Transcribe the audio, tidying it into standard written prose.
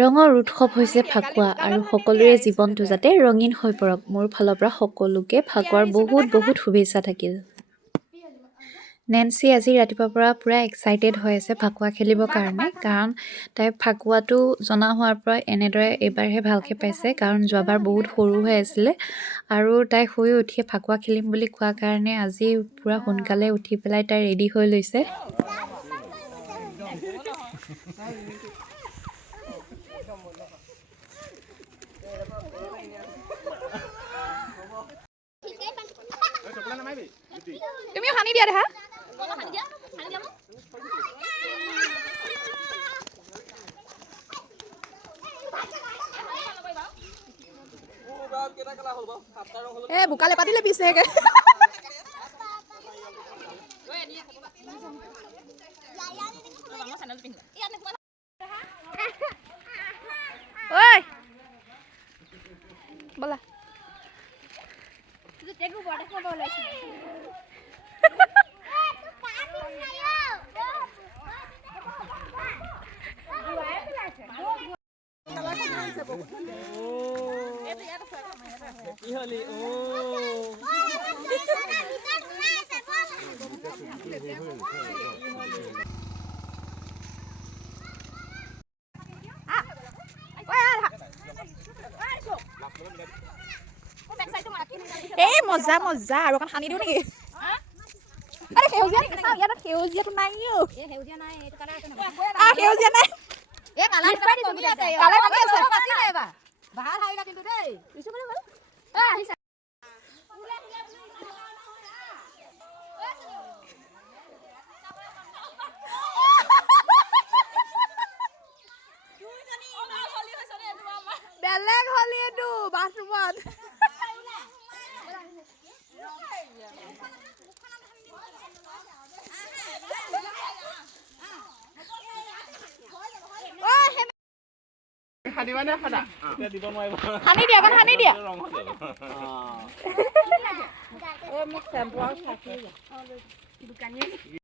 ৰঙৰ উৎসৱ হৈছে ফাকুৱা আৰু সকলোৰে জীৱনটো যাতে ৰঙীন হৈ পৰক। মোৰ ফালৰ পৰা সকলোকে ফাকুৱাৰ বহুত শুভেচ্ছা থাকিল। নেন্সি আজি ৰাতিপুৱাৰ পৰা পুৰা এক্সাইটেড হৈ আছে ফাকুৱা খেলিবৰ কাৰণে, কাৰণ তাই ফাকুৱাটো জনা হোৱাৰ পৰা এনেদৰে এইবাৰহে ভালকৈ পাইছে, কাৰণ যোৱাবাৰ বহুত সৰু হৈ আছিলে আৰু তাই শুই উঠিয়ে ফাকুৱা খেলিম বুলি কোৱাৰ কাৰণে আজি পুৰা সোনকালে উঠি পেলাই তাই ৰেডি হৈ লৈছে। তুমি হানি দিয়া দেখা বোকালে পাতিলে পিছেগে বলা এই মজা মজা আৰু অকণ সানি দিওঁ নেকি? আৰে সেউজীয়া ইয়াত সেউজীয়াটো নাই সেউজীয়া নাই সেউজীয়া নাই কালাৰ কমি আছে ভাল হাইগা কিন্তু দেই বেলেগ হলি এইটো বাথৰুমত হানি দিয়া হানি দিয়া মোক চেম্পু আৰু